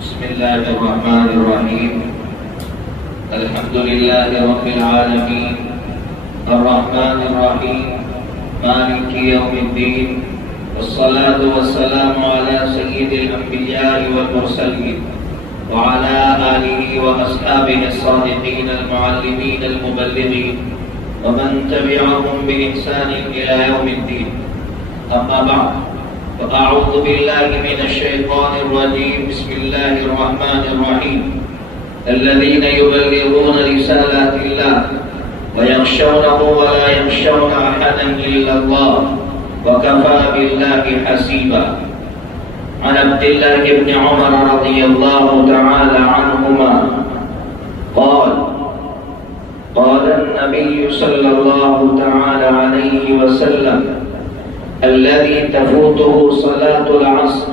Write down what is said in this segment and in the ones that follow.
بسم الله الرحمن الرحيم. الحمد لله رب العالمين الرحمن الرحيم مالك يوم الدين، والصلاة والسلام على سيد الأنبياء والمرسلين وعلى آله وأصحابه الصادقين المعلمين المبلغين ومن تبعهم بإحسان إلى يوم الدين. أما بعد، فأعوذ بالله من الشيطان الرجيم. بسم الله الرحمن الرحيم. الذين يبلغون رسالات الله ويخشونه ولا يخشون أحدا إلا الله وكفى بالله حسيبا. عن عبد الله بن عمر رضي الله تعالى عنهما قال النبي صلى الله تعالى عليه وسلم: الذي تفوته صلاة العصر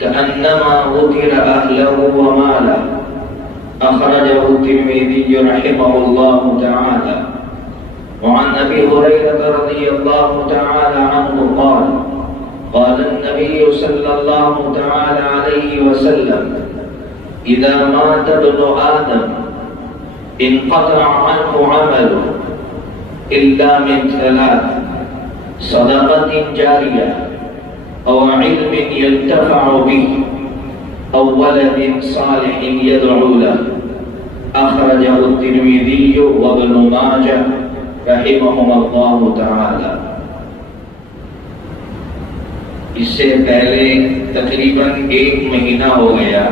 كأنما وتر أهله وماله. أخرجه الترمذي رحمه الله تعالى. وعن أبي هريرة رضي الله تعالى عنه قال النبي صلى الله تعالى عليه وسلم: إذا مات ابن آدم انقطع عنه عمله إلا من ثلاث: صدقة جارية أو علم ينتفع به أو ولد صالح يدعو له. أخرجه الترمذي وابن ماجه رحمهم الله تعالى. اس سے پہلے تقریباً 1 مہینہ ہو گیا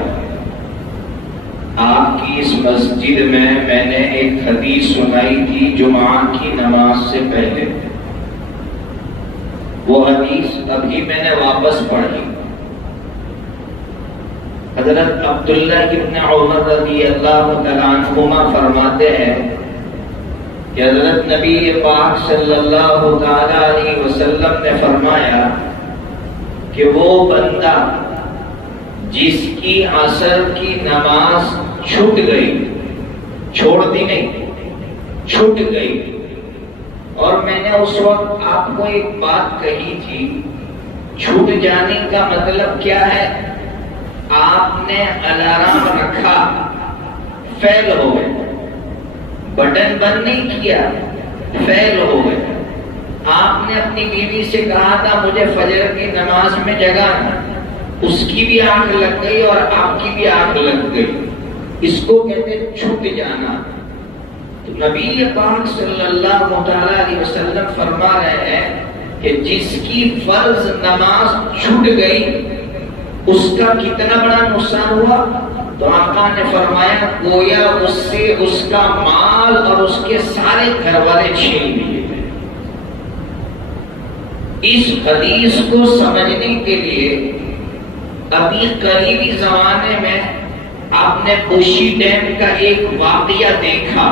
آپ کی اس مسجد میں نے ایک حدیث سنائی تھی جمعہ کی نماز سے پہلے. وہ حدیث ابھی میں نے واپس پڑھی. حضرت عبداللہ ابن عمر رضی اللہ تعالیٰ عنہما فرماتے ہیں کہ حضرت نبی پاک صلی اللہ تعالیٰ علیہ وسلم نے فرمایا کہ وہ بندہ جس کی عصر کی نماز چھوٹ گئی، چھوڑ دی نہیں، چھوٹ گئی. اور میں نے اس وقت آپ کو ایک بات کہی تھی، چھوٹ جانے کا مطلب کیا ہے؟ آپ نے الارم رکھا، فیل ہو گئے، بٹن بند نہیں کیا، فیل ہو گئے. آپ نے اپنی بیوی سے کہا تھا مجھے فجر کی نماز میں جگانا، اس کی بھی آنکھ لگ گئی اور آپ کی بھی آنکھ لگ گئی. اس کو کہتے چھوٹ جانا. تو نبی پاک صلی اللہ علیہ وسلم فرما رہے ہیں کہ جس کی فرض نماز چھوٹ گئی اس کا کتنا بڑا نقصان ہوا. تو آقا نے فرمایا گویا اس سے اس کا مال اور اس کے سارے گھر والے چھین لیے. اس حدیث کو سمجھنے کے لیے ابھی قریبی زمانے میں آپ نے کوشی ڈیم کا ایک واقعہ دیکھا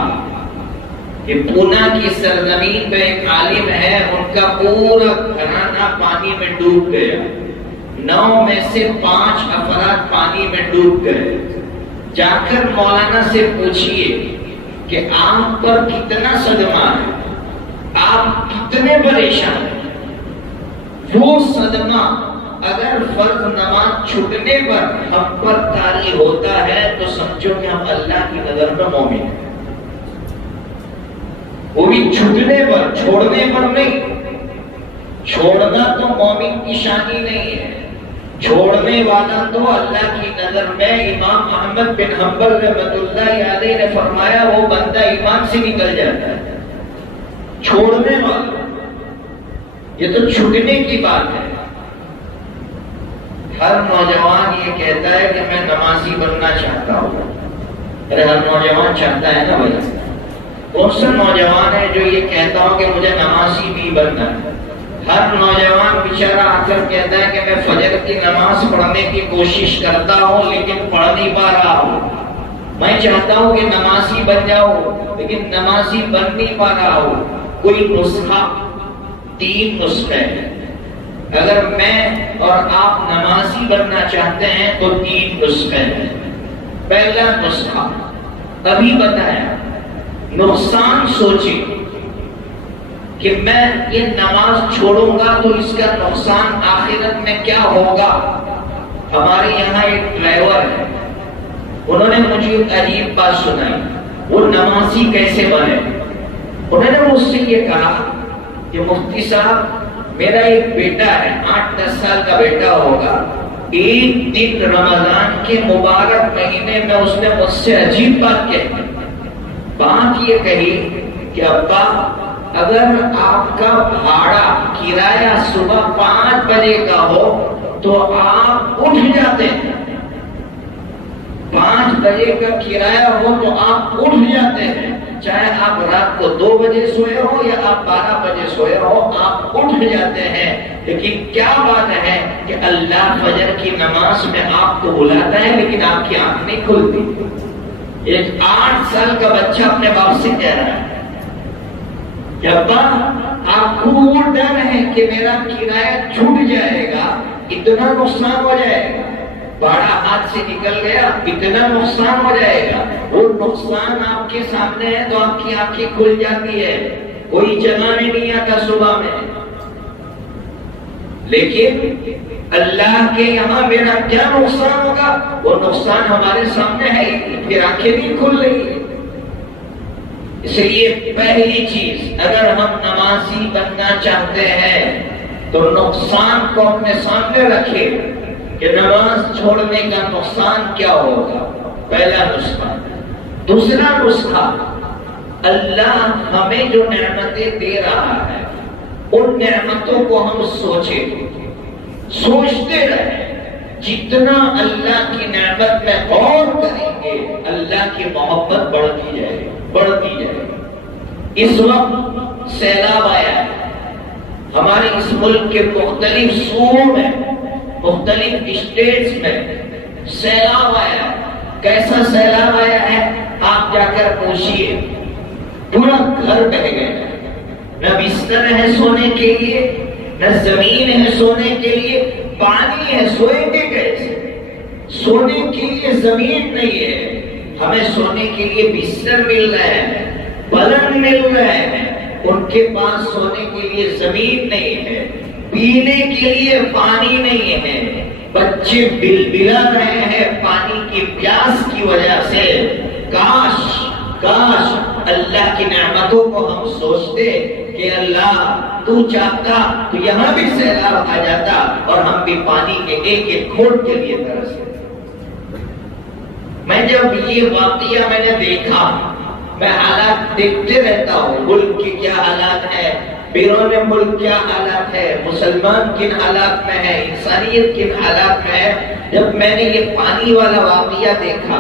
کہ پونا کی سرزمین پہ ایک عالم ہے، ان کا پورا گھرانہ پانی میں ڈوب گیا. 9 میں سے 5 افراد پانی میں ڈوب گئے. جا کر مولانا سے پوچھئے کہ آپ پر کتنا صدمہ ہے، آپ کتنے پریشان ہیں. وہ صدمہ اگر فرض نماز چھوٹنے پر ہم پر طاری ہوتا ہے تو سمجھو کہ ہم اللہ کی نظر میں مومن ہیں. وہ بھی چھوٹنے پر، چھوڑنے پر نہیں. چھوڑنا تو مومن کی شانی نہیں ہے، چھوڑنے والا تو اللہ کی نظر میں. امام احمد بن حنبل رحمۃ اللہ علیہ نے فرمایا وہ بندہ ایمان سے نکل جاتا ہے. چھوڑنے والا، یہ تو چھوٹنے کی بات ہے. ہر نوجوان یہ کہتا ہے کہ میں نمازی بننا چاہتا ہوں. ارے ہر نوجوان چاہتا ہے نا بھائی. کون سا نوجوان ہے جو یہ کہتا ہو کہ مجھے نمازی بھی بننا ہے؟ ہر نوجوان بیچارہ آ کر کہتا ہے کہ میں فجر کی نماز پڑھنے کی کوشش کرتا ہوں لیکن پڑھ نہیں پا رہا ہوں. میں چاہتا ہوں کہ نمازی بن جاؤں لیکن نمازی بن نہیں پا رہا ہوں. کوئی نسخہ، 3 نسخے ہیں. اگر میں اور آپ نمازی بننا چاہتے ہیں تو 3 نسخے ہیں. پہلا نسخہ ابھی بتایا، نقصان سوچیں کہ میں یہ نماز چھوڑوں گا تو اس کا نقصان آخرت میں کیا ہوگا. ہمارے یہاں ایک ڈرائیور ہے، انہوں نے مجھے ایک عجیب بات سنائی، وہ نمازی کیسے بنے۔ انہوں نے مجھ سے یہ کہا کہ مفتی صاحب میرا ایک بیٹا ہے، 8-10 سال کا بیٹا ہوگا، ایک دن رمضان کے مبارک مہینے میں اس نے مجھ سے عجیب بات کہی۔ بات یہ کہی کہ ابا اگر آپ کا بھاڑا کرایہ صبح 5 بجے کا ہو تو آپ اٹھ جاتے ہیں، 5 بجے کا کرایہ ہو تو آپ اٹھ جاتے ہیں، چاہے آپ رات کو 2 بجے سوئے ہو یا آپ 12 بجے سوئے ہو، آپ اٹھ جاتے ہیں۔ لیکن کیا بات ہے کہ اللہ فجر کی نماز میں آپ کو بلاتا ہے لیکن آپ کی آنکھ نہیں کھلتی۔ ایک 8 سال کا بچہ اپنے باپ سے کہہ رہا ہے کہ ابا آپ کو وہ ڈر ہے کہ میرا کرایہ چھوٹ جائے گا، اتنا نقصان ہو جائے گا، بھاڑا ہاتھ سے نکل گیا، اتنا نقصان ہو جائے گا۔ وہ نقصان آپ کے سامنے ہے تو آپ کی آنکھیں کھل جاتی ہے، کوئی جگانے نہیں آتا صبح میں۔ لیکن اللہ کے یہاں میرا کیا نقصان ہوگا، وہ نقصان ہمارے سامنے ہے، پھر آنکھیں نہیں کھل رہی ہے۔ اس لیے پہلی چیز، اگر ہم نمازی بننا چاہتے ہیں تو نقصان کو اپنے سامنے رکھے کہ نماز چھوڑنے کا نقصان کیا ہوگا، پہلا نسخہ۔ دوسرا نسخہ، اللہ ہمیں جو نعمتیں دے رہا ہے ان نعمتوں کو ہم سوچتے رہیں۔ جتنا اللہ کی نعمت میں غور کریں گے اللہ کی محبت بڑھتی جائے گی۔ اس وقت سیلاب آیا ہے ہمارے اس ملک کے مختلف صوبوں میں، مختلف اسٹیٹس میں سیلاب آیا ہے۔ کیسا سیلاب آیا ہے آپ جا کر پوچھئے، پورا گھر بہہ گیا، نہ بستر ہے سونے کے لیے، نہ زمین ہے سونے کے لیے، پانی ہے، سوئیں گے کیسے؟ سونے کے لیے زمین نہیں ہے، ہمیں سونے کے لیے بستر مل رہے ہیں، پلنگ مل رہے ہیں، ان کے پاس سونے کے لیے زمین نہیں ہے، پینے کے لیے پانی نہیں ہے، بچے بلبلا رہے ہیں پانی کی پیاس کی وجہ سے۔ کاش اللہ کی نعمتوں کو ہم سوچتے کہ اللہ تو چاہتا تو یہاں بھی سیلاب آ جاتا اور ہم بھی پانی کے ایک ایک گھونٹ کے لیے ترستے۔ میں جب یہ واقعہ میں نے دیکھا، میں حالات دیکھتے رہتا ہوں، ملک کی کیا حالات ہے، بیرون ملک کیا حالات ہے، مسلمان کن حالات میں ہے، انسانیت کن حالات میں ہے۔ جب میں نے یہ پانی والا واقعہ دیکھا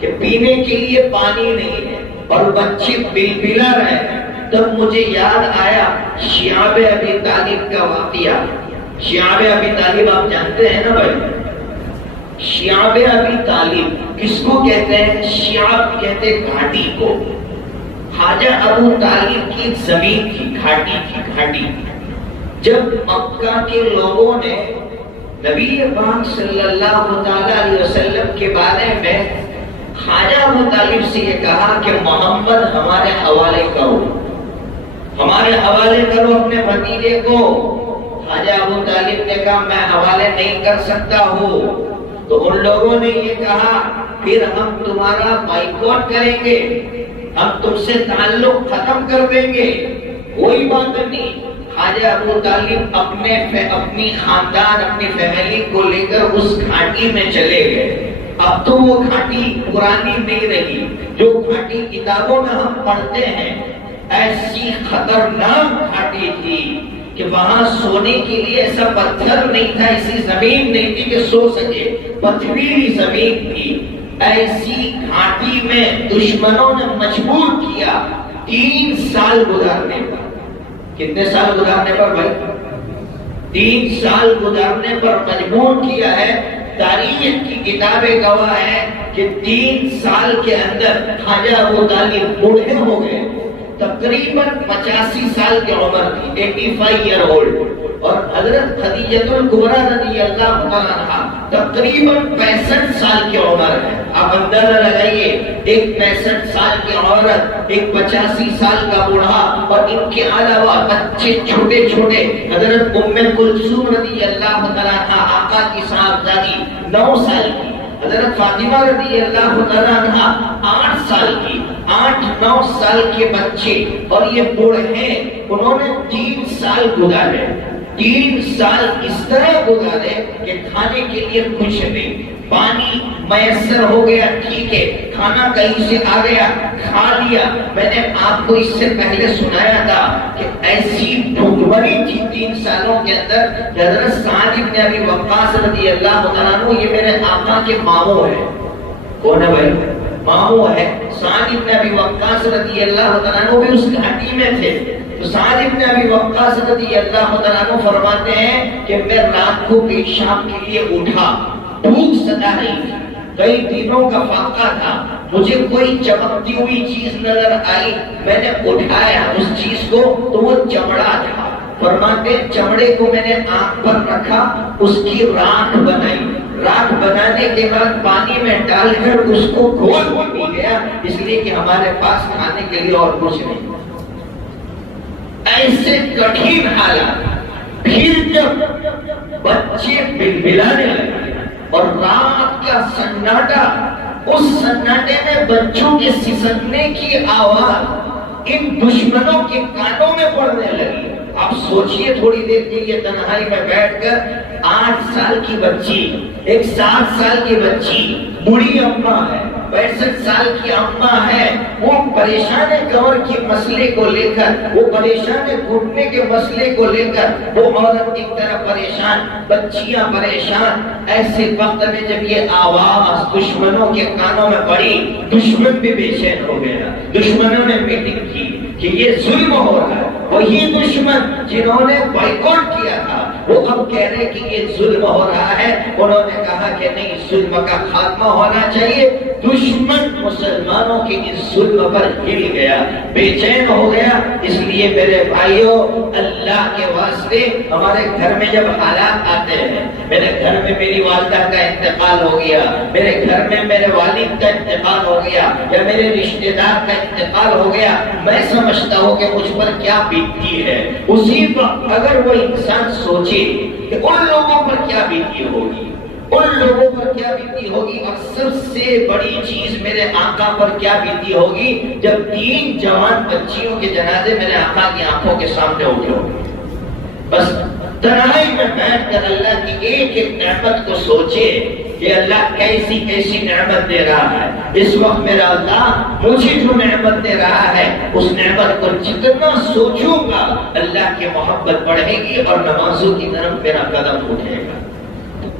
کہ پینے کے لیے پانی نہیں ہے اور بچے بلبلا رہے ہیں، تب مجھے یاد آیا شعب ابی طالب کا واقعہ۔ شعب ابی طالب آپ جانتے ہیں نا بھائی، شعب ابی طالب کس کو کہتے ہیں؟ شعب کہتے گھاٹی کو۔ خواجہ ابو طالب کی زمین تھی، گھاٹی۔ جب مکہ کے لوگوں نے نبی پاک صلی اللہ علیہ وسلم کے بارے میں خواجہ ابو طالب سے یہ کہا کہ محمد ہمارے حوالے کرو اپنے بھتیجے کو، خواجہ ابو طالب نے کہا میں حوالے نہیں کر سکتا ہوں۔ تو ان لوگوں نے یہ کہا پھر ہم تمہارا بائیکاٹ کریں گے، ہم تم سے تعلق ختم کر دیں گے۔ کوئی بات نہیں، خواجہ ابو طالب اپنی خاندان، اپنی فیملی کو لے کر اس گھاٹی میں چلے گئے۔ اب تو وہ گھاٹی پرانی نہیں رہی، جو گھاٹی کتابوں میں ہم پڑھتے ہیں، ایسی خطرناک گھاٹی تھی کہ وہاں سونے کے لیے ایسا پتھر نہیں تھا، ایسی زمین نہیں تھی کہ سو سکے، پتھریلی زمین تھی۔ ایسی گھاٹی میں دشمنوں نے مجبور کیا 3 سال گزارنے پر۔ کتنے سال گزارنے پر بھائی؟ 3 سال گزارنے پر مجبور کیا ہے۔ تاریخ کی کتابیں گواہ ہے کہ 3 سال کے اندر خواجہ ابو طالب بوڑھے ہو گئے، تقریباً 85 سال کی عمر تھی، 85 ایئر اولڈ، اور حضرت خدیجہ الکبریٰ رضی اللہ تعالیٰ عنہا تقریباً 65 سال کی عمر ہے۔ آپ اندازہ لگائیے، ایک 65 سال کی عورت، ایک 85 سال کا بوڑھا، اور ان کے علاوہ بچے چھوٹے چھوٹے۔ حضرت ام کلثوم رضی اللہ تعالیٰ عنہا آقا کی صاحبزادی 9 سال کی، حضرت فاطمہ رضی اللہ تعالیٰ عنہ 8 سال کی، 8-9 سال کے بچے، اور یہ بوڑھے ہیں، انہوں نے 3 سال گزارے، 3 سال اس طرح گزارے کہ کھانے کے لیے کچھ نہیں، پانی میسر ہو گیا ٹھیک ہے، کھانا کہیں سے آ گیا کھا لیا۔ میں نے آپ کو اس سے پہلے سنایا تھا کہ ایسی بھوکمری تھی 3 سالوں کے اندر، حضرت سعد بن ابی وقاص رضی اللہ تعالیٰ عنہ، یہ میرے آقا کے ماموں ہے، کون ہے بھائی؟ ماموں ہے، سعد بن ابی وقاص رضی اللہ تعالیٰ عنہ بھی اس گھاٹی میں تھے۔ تو سعد بن ابی وقاص رضی اللہ تعالیٰ عنہ فرماتے ہیں کہ میں رات کو پیشاب کے لیے اٹھا، بھوک ستا نہیں تھی، کئی دنوں کا فاقہ تھا، مجھے کوئی چمکتی ہوئی چیز نظر آئی، میں نے اٹھایا اس چیز کو تو وہ چمڑا تھا، فرماتے چمڑے کو میں نے آنکھ پر رکھا، اس کی راکھ بنائی، راکھ بنانے کے بعد پانی میں ڈال کر اس کو گھول پی گیا، اس لیے کہ ہمارے پاس کھانے کے لیے اور کچھ نہیں۔ ایسے کٹھن حالات، پھر جب بچے بلبلانے لگے اور رات کا سناٹا، اس سناٹے میں بچوں کے سسکنے کی آواز ان دشمنوں کے کانوں میں پڑنے لگی۔ آپ سوچئے تھوڑی دیر کے لیے تنہائی میں بیٹھ کر، 8 سال کی بچی، ایک 7 سال کی بچی، بڑی اماں ہے، 65 سال کی اماں ہے، وہ پریشان ہے کمر کے مسئلے کو لے کر، وہ پریشان ہے گھٹنے کے مسئلے کو لے کر، وہ عورت ایک طرح پریشان، بچیاں پریشان۔ ایسے وقت میں جب یہ آواز دشمنوں کے کانوں میں پڑی، دشمن بھی بے چین ہو گیا۔ دشمنوں نے میٹنگ کی کہ یہ ظلم ہو رہا ہے، وہی دشمن جنہوں نے بائیکاٹ کیا تھا وہ اب کہہ رہے کہ یہ ظلم ہو رہا ہے۔ انہوں نے کہا کہ نہیں، ظلم کا خاتمہ ہونا چاہیے۔ دشمن مسلمانوں کے اس ظلم پر ہل گیا، بے چین ہو گیا۔ اس لیے میرے بھائیوں، اللہ کے واسطے ہمارے گھر میں جب حالات آتے ہیں، میرے گھر میں میری والدہ کا انتقال ہو گیا، میرے گھر میں میرے والد کا انتقال ہو گیا، یا میرے رشتہ دار کا انتقال ہو گیا، میں سمجھتا ہوں کہ مجھ پر کیا بیتتی ہے۔ اسی وقت اگر وہ انسان سوچے کہ ان لوگوں پر کیا بیتی ہوگی، ان لوگوں پر کیا بیتی ہوگی، اور سب سے بڑی چیز میرے آقا پر کیا بیتی ہوگی جب 3 جوان بچیوں کے جنازے میرے آقا کی آنکھوں کے سامنے اٹھے ہوگے۔ بس تنہائی میں بیٹھ کر اللہ کی ایک ایک نعمت کو سوچے کہ اللہ کیسی کیسی نعمت دے رہا ہے۔ اس وقت میرا اللہ مجھے جو نعمت دے رہا ہے، اس نعمت کو جتنا سوچوں گا اللہ کی محبت بڑھے گی اور نمازوں کی طرف میرا قدم اٹھے گا۔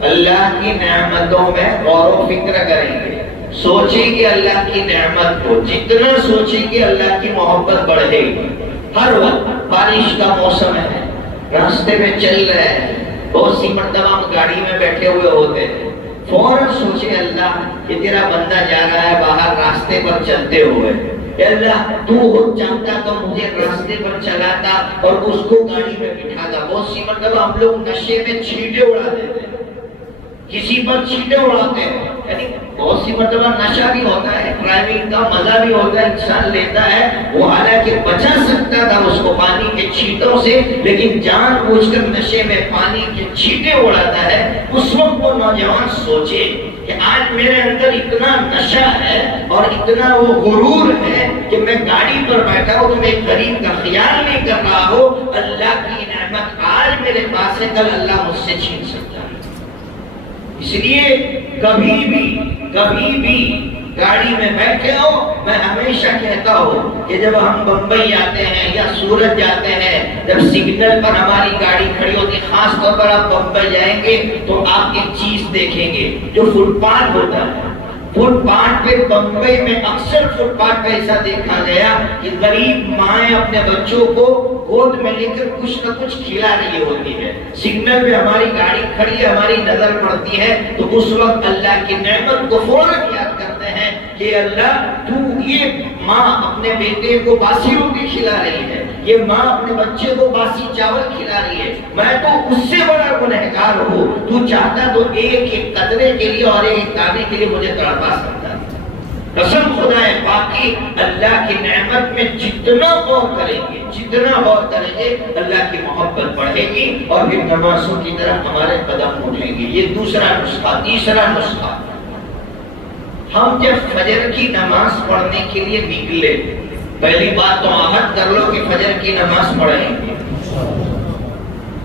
اللہ کی نعمتوں میں غور و فکر کریں گے، سوچیں گے اللہ کی نعمت کو، جتنا سوچیں گے اللہ کی محبت بڑھے گی۔ ہر وقت بارش کا موسم ہے، راستے میں چل رہے ہیں، بہت سی مرتبہ ہم گاڑی میں بیٹھے ہوئے ہوتے ہیں، فوراً سوچے اللہ یہ تیرا بندہ جا رہا ہے باہر راستے پر چلتے ہوئے، اے اللہ تو چاہتا تو مجھے راستے پر چلاتا اور اس کو گاڑی میں بٹھاتا۔ بہت سی مرتبہ ہم لوگ نشے میں چھینٹے اڑا دیتے ہیں، کسی پر چھینٹے اڑاتے ہیں، یعنی بہت سی مرتبہ نشہ بھی ہوتا ہے، ڈرائیونگ کا مزہ بھی ہوتا ہے، انسان لیتا ہے، وہ حالانکہ بچا سکتا تھا اس کو پانی کے چھینٹوں سے، لیکن جان بوجھ کر نشے میں پانی کے چھینٹے اڑاتا ہے۔ اس وقت وہ نوجوان سوچے کہ آج میرے اندر اتنا نشہ ہے اور اتنا وہ غرور ہے کہ میں گاڑی پر بیٹھا ہوں تو میں غریب کا خیال نہیں کر رہا ہوں، اللہ کی نعمت آج میرے پاس ہے، کل اللہ مجھ سے چھین سکتا ہے۔ اس لیے کبھی بھی گاڑی میں بیٹھے ہو، میں ہمیشہ کہتا ہوں کہ جب ہم بمبئی آتے ہیں یا سورت جاتے ہیں، جب سگنل پر ہماری گاڑی کھڑی ہوتی ہے، خاص طور پر آپ بمبئی جائیں گے تو آپ ایک چیز دیکھیں گے، جو فٹ پاتھ ہوتا ہے، فٹ پاتھ پہ بمبئی میں اکثر فٹ پاتھ پہ ایسا دیکھا گیا کہ غریب مائیں اپنے بچوں کو گود میں لے کر کچھ نہ کچھ کھلا رہی ہوتی ہے، سگنل پہ ہماری گاڑی کھڑی ہے، ہماری نظر پڑتی ہے تو اس وقت اللہ کی نعمت کو فوراً یاد کرتے ہیں کہ اللہ تو یہ ماں اپنے بیٹے کو باسی روٹی کھلا رہی ہے، یہ ماں اپنے بچے کو باسی چاول کھلا رہی ہے، میں تو اس سے بڑا گنہگار ہوں، تو چاہتا تو ایک ایک قطرے کے لیے اور ایک دانے کے لیے مجھے تڑپا سکتا ہے، قسم خدا پاک کی، اللہ کی نعمت میں جتنا غور کریں گے، جتنا غور کریں گے، اللہ کی محبت بڑھے گی اور پھر نمازوں کی طرف ہمارے قدم اٹھیں گے۔ یہ دوسرا نسخہ۔ تیسرا نسخہ، ہم جب فجر کی نماز پڑھنے کے لیے نکلے، پہلی بات تو عہد کر لو کہ فجر کی نماز پڑھیں گے،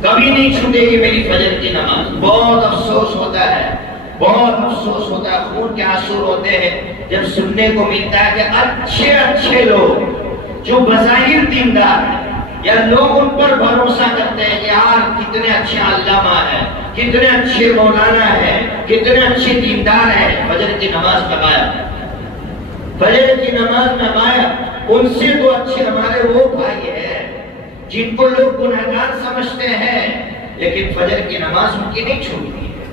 کبھی نہیں چھوٹے گی میری فجر کی نماز۔ بہت افسوس ہوتا ہے، بہت افسوس ہوتا ہے، خون کے آنسو ہوتے ہیں جب سننے کو ملتا ہے کہ اچھے اچھے لوگ جو بظاہر دیندار ہیں یا لوگ ان پر بھروسہ کرتے ہیں کہ یار کتنے اچھے علامہ ہیں، کتنے اچھے مولانا ہیں، کتنے اچھے دیندار ہیں، فجر کی نماز میں غائب، فجر کی نماز میں غائب۔ ان سے تو اچھے ہمارے وہ بھائی ہیں جن کو لوگ گنہگار سمجھتے ہیں، لیکن فجر کی نماز ان کی نہیں چھوٹتی ہے،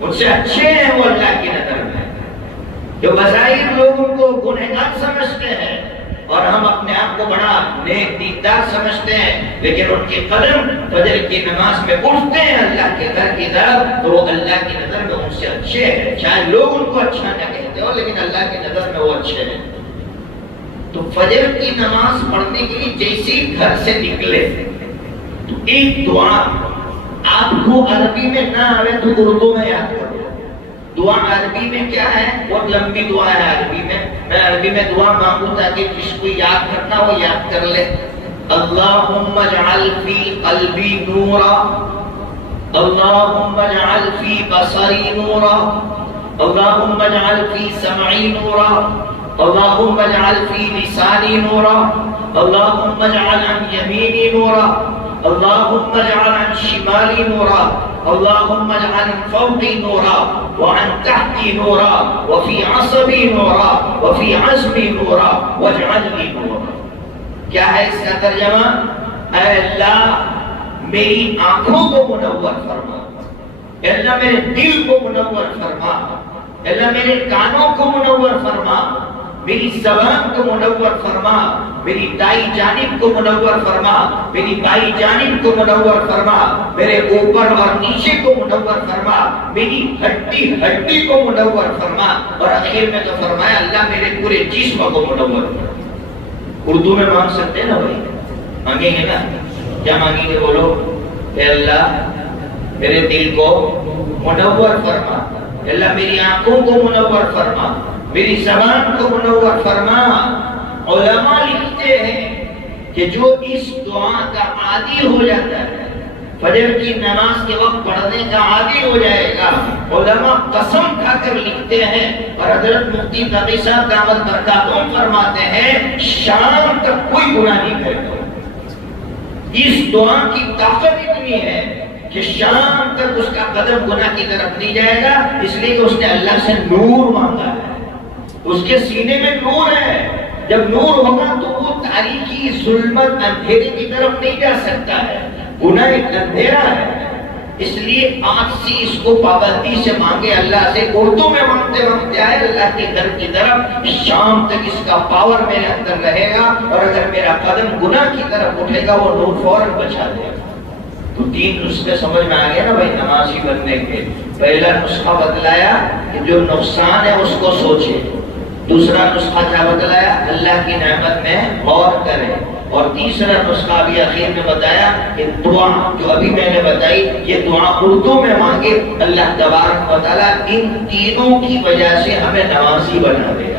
ان سے اچھے ہیں وہ اللہ کی نظر میں، جو بظاہر لوگ ان کو گنہگار سمجھتے ہیں اور ہم اپنے آپ کو بڑا نیک دیندار سمجھتے ہیں، لیکن ان کے قدم فجر کی نماز میں اٹھتے ہیں اللہ کے گھر کی طرف، تو وہ اللہ کی نظر میں ان سے اچھے ہیں، چاہے لوگ ان کو اچھا نہ کہتے ہو، لیکن اللہ کی نظر میں وہ اچھے ہیں۔ تو فجر کی نماز پڑھنے کے لیے جیسے ہی گھر سے نکلے تو ایک دعا آپ کو عربی میں نہ آئے تو اردو میں یاد کرو۔ دعا عربی میں کیا ہے؟ بہت لمبی دعا ہے عربی میں عربی میں دعا مانگوں تاکہ جس کو یاد کرنا وہ یاد کر لے۔ اللہم اجعل فی قلبی نورا، اللہم اجعل فی بصری نورا، اللہم اجعل فی سمعی نورا، اللهم اجعل في لساني نورا، اللهم اجعل عن يميني نورا، اللهم اجعل عن شمالي نورا، اللهم اجعل من فوقي نورا وعن تحتي نورا وفي عصبي نورا وفي عزمي نورا واجعل لي نورا۔ کیا ہے اس کا ترجمہ؟ اے اللہ میری آنکھوں کو منور فرما، اے اللہ میرے دل کو منور فرما، اے اللہ میرے کانوں کو منور فرما، میری زبان کو منور فرما، میری دائیں جانب کو منور فرما، میری بائیں جانب کو منور فرما، میرے اوپر اور نیچے کو منور فرما، میری ہڈی ہڈی کو منور فرما، اور آخر میں تو فرمایا اللہ میرے پورے جسم کو منور فرما۔ اردو میں مانگ سکتے ہیں نا بھائی؟ مانگیں گے نا؟ کیا مانگیں گے بولو؟ اے اللہ میرے دل کو منور فرما، اے اللہ میری آنکھوں کو منور فرما، میری زبان کو منور فرما۔ علماء لکھتے ہیں کہ جو اس دعا کا عادی ہو جاتا ہے، فجر کی نماز کے وقت پڑھنے کا عادی ہو جائے گا، علماء قسم کھا کر لکھتے ہیں، اور حضرت مفتی تقی صاحب دعوت برکاتہم فرماتے ہیں شام تک کوئی گناہ نہیں کرے گا۔ اس دعا کی طاقت اتنی ہے کہ شام تک اس کا قدم گناہ کی طرف نہیں جائے گا، اس لیے کہ اس نے اللہ سے نور مانگا ہے، اس کے سینے میں نور ہے۔ جب نور ہوگا تو وہ تاریکی ظلمت اندھیرے کی طرف نہیں جا سکتا ہے، گناہ ایک اندھیرا ہے، اس لیے آج سے اس کو پابندی سے مانگے اللہ سے، اردو میں مانگتے مانگتے آئے اللہ کے گھر کی طرف، شام تک اس کا پاور میرے اندر رہے گا، اور اگر میرا قدم گناہ کی طرف اٹھے گا وہ نور فوراً بچا دے گا۔ تو تین نسخے سمجھ میں آ گیا نا بھائی نمازی بننے کے۔ پہلا نسخہ بتلایا کہ جو نقصان ہے اس کو سوچے، دوسرا نسخہ کیا بتلایا؟ اللہ کی نعمت میں غور کرے، اور تیسرا نسخہ بھی اخیر میں بتایا کہ دعا جو ابھی میں نے بتائی یہ دعا اردو میں مانگے، اللہ تبارک و تعالیٰ ان تینوں کی وجہ سے ہمیں نمازی بنا دے۔